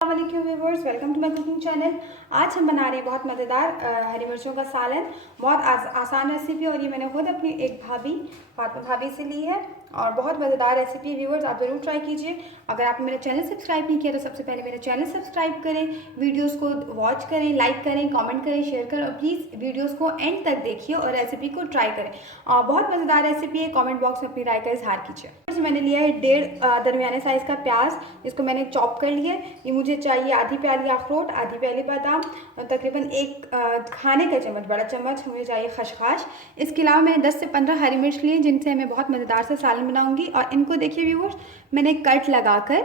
अस्सलामुअलैकुम viewers, welcome to my cooking channel. आज हम बना रहे हैं बहुत मज़ेदार हरी मिर्चों का सालन। बहुत आसान रेसिपी है और ये मैंने खुद अपनी एक फातिमा भाभी से ली है और बहुत मज़ेदार रेसिपी है। व्यूअर्स, आप ज़रूर ट्राई कीजिए। अगर आपने मेरा चैनल सब्सक्राइब नहीं किया तो सबसे पहले मेरा चैनल सब्सक्राइब करें, वीडियोज़ को वॉच करें, लाइक करें, कॉमेंट करें, शेयर करें और प्लीज़ वीडियोज़ को एंड तक देखिए और रेसिपी को ट्राई करें। बहुत मज़ेदार रेसिपी है। कॉमेंट बॉक्स में अपनी राय का इजहार कीजिए। मैंने लिया है 1.5 दरमियाने साइज़ का प्याज, इसको मैंने चॉप कर लिया है। ये मुझे चाहिए आधी प्याली अखरोट, आधी प्याली बादाम, तकरीबन एक खाने का चम्मच, बड़ा चम्मच मुझे चाहिए खसखस। इसके अलावा मैंने 10 से 15 हरी मिर्च लिए जिनसे मैं बहुत मज़ेदार से सालन बनाऊंगी। और इनको देखिए व्यूअर्स, मैंने कट लगाकर,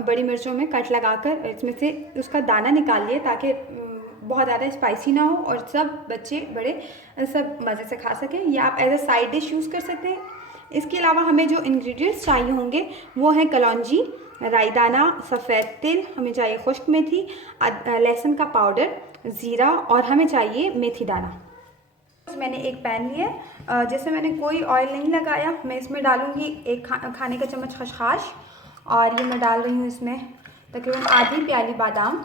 बड़ी मिर्चों में कट लगाकर इसमें से उसका दाना निकाल लिया ताकि बहुत ज़्यादा स्पाइसी ना हो और सब बच्चे बड़े सब मज़े से खा सकें। या आप as a side dish use कर सकते हैं। इसके अलावा हमें जो इंग्रेडिएंट्स चाहिए होंगे वो हैं कलौंजी, राई दाना, सफ़ेद तिल, हमें चाहिए खुश्क मेथी, लहसुन का पाउडर, ज़ीरा और हमें चाहिए मेथी दाना। मैंने एक पैन लिया जैसे मैंने कोई ऑयल नहीं लगाया। मैं इसमें डालूँगी एक खाने का चम्मच खसखस और ये मैं डाल रही हूँ इसमें तकरीबन आधी प्याली बादाम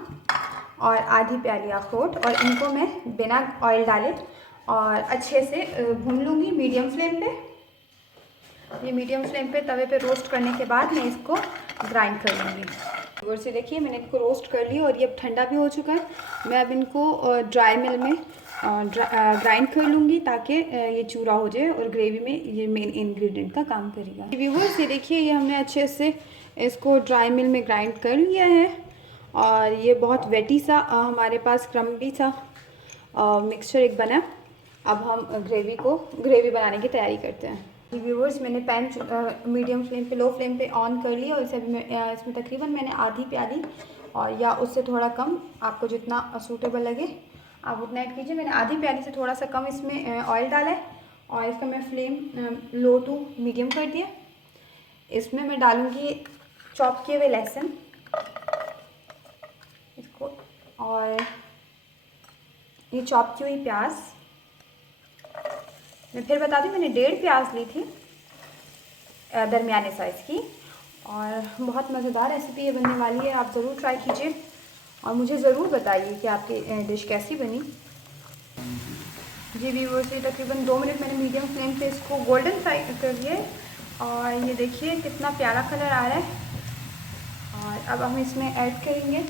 और आधी प्याली अखरोट और इनको मैं बिना ऑयल डाले और अच्छे से भून लूँगी मीडियम फ्लेम पे। ये मीडियम फ्लेम पे तवे पे रोस्ट करने के बाद मैं इसको ग्राइंड कर लूँगी। और से देखिए मैंने इनको रोस्ट कर लिया और ये अब ठंडा भी हो चुका है। मैं अब इनको ड्राई मिल में ग्राइंड कर लूँगी ताकि ये चूरा हो जाए और ग्रेवी में ये मेन इंग्रेडिएंट का काम करेगा। व्यूअर्स, ये देखिए ये हमने अच्छे से इसको ड्राई मिल में ग्राइंड कर लिया है और ये बहुत वेटी सा हमारे पास क्रम्बी सा मिक्सचर एक बना। अब हम ग्रेवी बनाने की तैयारी करते हैं। व्यूअर्स, मैंने पैन मीडियम फ्लेम पे लो फ्लेम पे ऑन कर लिया और इसे इसमें तकरीबन मैंने आधी प्याली और या उससे थोड़ा कम, आपको जितना सूटेबल लगे आप उतना ऐड कीजिए। मैंने आधी प्याली से थोड़ा सा कम इसमें ऑयल डाला है और इसका मैं फ्लेम लो टू मीडियम कर दिया। इसमें मैं डालूँगी चॉप किए हुए लहसुन इसको और ये चॉप की हुई प्याज। मैं फिर बता दूँ, मैंने 1.5 प्याज ली थी दरमियाने साइज़ की और बहुत मज़ेदार रेसिपी ये बनने वाली है। आप ज़रूर ट्राई कीजिए और मुझे ज़रूर बताइए कि आपकी डिश कैसी बनी। जी व्यूअर्स, ये तकरीबन 2 मिनट मैंने मीडियम फ्लेम पे इसको गोल्डन फ्राई कर लिया और ये देखिए कितना प्यारा कलर आ रहा है। और अब हम इसमें ऐड करेंगे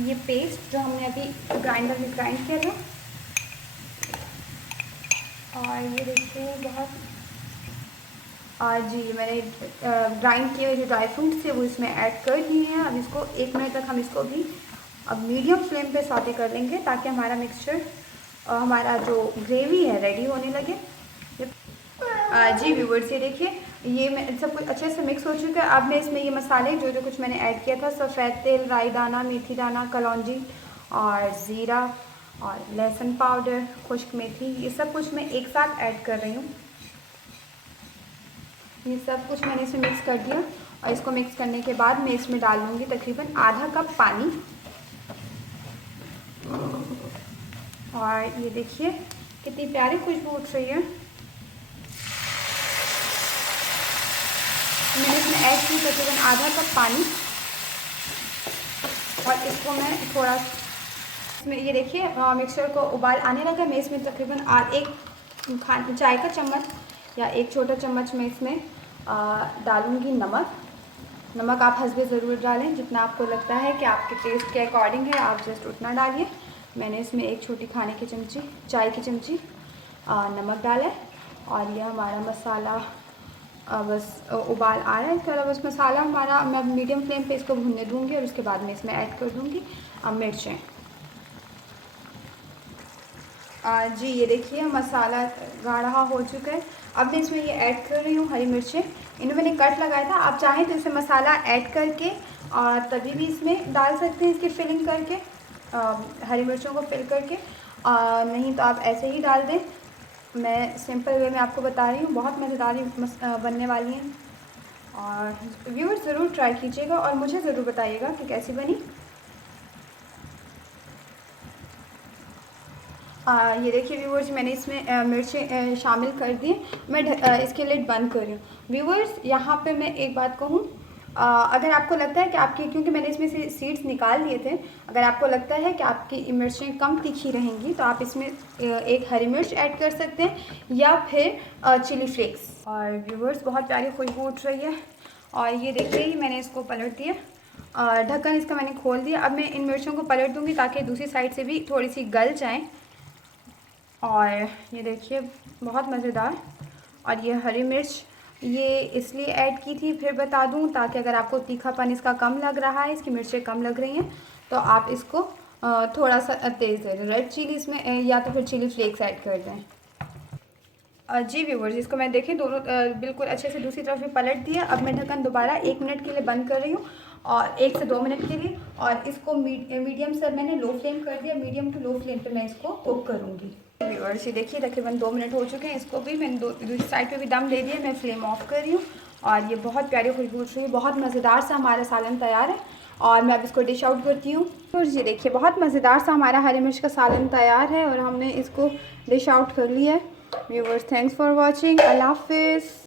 ये पेस्ट जो हमने अभी ग्राइंडर में ग्राइंड किया था। और ये देखिए बहुत जी मैंने ग्राइंड किए हुए जो ड्राई फ्रूट्स थे वो इसमें ऐड कर दिए हैं। अब इसको 1 मिनट तक हम इसको भी अब मीडियम फ्लेम पे सौटे कर लेंगे ताकि हमारा मिक्सचर हमारा जो ग्रेवी है रेडी होने लगे। जी व्यूअर्स, ये देखिए ये मैं सब कुछ अच्छे से मिक्स हो चुका है। अब मैं इसमें ये मसाले जो कुछ मैंने ऐड किया था, सफ़ेद तिल, राई दाना, मेथी दाना, कलौंजी और ज़ीरा और लहसुन पाउडर, खुश्क मेथी, ये सब कुछ मैं एक साथ ऐड कर रही हूँ। ये सब कुछ मैंने इसमें मिक्स कर दिया और इसको मिक्स करने के बाद मैं इसमें डाल लूँगी तकरीबन आधा कप पानी। और ये देखिए कितनी प्यारी खुशबू उठ रही है। मैंने इसमें ऐड की तकरीबन आधा कप पानी और इसको मैं थोड़ा इसमें ये देखिए मिक्सचर को उबाल आने लगा। मैं इसमें तकरीबन एक चाय का चम्मच या एक छोटा चम्मच में इसमें डालूँगी नमक आप हस्बे ज़रूर डालें, जितना आपको लगता है कि आपके टेस्ट के अकॉर्डिंग है आप जस्ट उतना डालिए। मैंने इसमें एक छोटी खाने की चमची, चाय की चमची नमक डाला है और यह हमारा मसाला बस उबाल आ रहा है। इसके अलावा बस मसाला हमारा मैं मीडियम फ्लेम पे इसको भूनने दूँगी और उसके बाद मैं इसमें ऐड कर दूँगी मिर्चें। जी ये देखिए मसाला गाढ़ा हो चुका है। अब मैं इसमें ये ऐड कर रही हूँ हरी मिर्चें। इन्हें मैंने कट लगाया था, आप चाहें तो इसमें मसाला ऐड करके और तभी भी इसमें डाल सकते हैं, इसकी फिलिंग करके हरी मिर्चों को फिल करके, नहीं तो आप ऐसे ही डाल दें। मैं सिंपल वे में आपको बता रही हूँ, बहुत मज़ेदार बनने वाली हैं और व्यूअर्स ज़रूर ट्राई कीजिएगा और मुझे ज़रूर बताइएगा कि कैसी बनी। ये देखिए व्यूअर्स, मैंने इसमें मिर्चें शामिल कर दी। मैं इसके लिड बंद कर रही हूँ। व्यूअर्स, यहाँ पे मैं एक बात कहूँ, अगर आपको लगता है कि आपकी, क्योंकि मैंने इसमें से सीड्स निकाल लिए थे, अगर आपको लगता है कि आपकी मिर्चें कम तीखी रहेंगी तो आप इसमें एक हरी मिर्च ऐड कर सकते हैं या फिर चिली फ्लेक्स। और व्यूअर्स बहुत प्यारी खुशबू उठ रही है। और ये देखिए ही मैंने इसको पलट दिया और ढक्कन इसका मैंने खोल दिया। अब मैं इन मिर्चों को पलट दूँगी ताकि दूसरी साइड से भी थोड़ी सी गल जाएँ। और ये देखिए बहुत मज़ेदार। और ये हरी मिर्च ये इसलिए ऐड की थी, फिर बता दूं, ताकि अगर आपको तीखापन इसका कम लग रहा है, इसकी मिर्चें कम लग रही हैं, तो आप इसको थोड़ा सा तेज़ दें, रेड चिली इसमें या तो फिर चिली फ्लेक्स ऐड कर दें। जी व्यूवर्स, इसको मैं देखें दोनों बिल्कुल अच्छे से दूसरी तरफ भी पलट दिया। अब मैं ढक्कन दोबारा 1 मिनट के लिए बंद कर रही हूँ, और 1 से 2 मिनट के लिए। और इसको मीडियम से मैंने लो फ्लेम कर दिया, मीडियम टू लो फ्लेम पे मैं इसको कुक करूँगी। व्यूअर्स ये देखिए तकरीबन 2 मिनट हो चुके हैं, इसको भी मैंने दूसरी साइड पे भी दम दे दिया। मैं फ्लेम ऑफ कर रही हूँ और ये बहुत प्यारी खुशबू उठ रही है। बहुत मज़ेदार सा हमारा सालन तैयार है और मैं अब इसको डिश आउट करती हूँ। और ये देखिए बहुत मज़ेदार सा हमारा हरी मिर्च का सालन तैयार है और हमने इसको डिश आउट कर लिया है। Viewers thanks for watching. अल्लाह हाफिज़।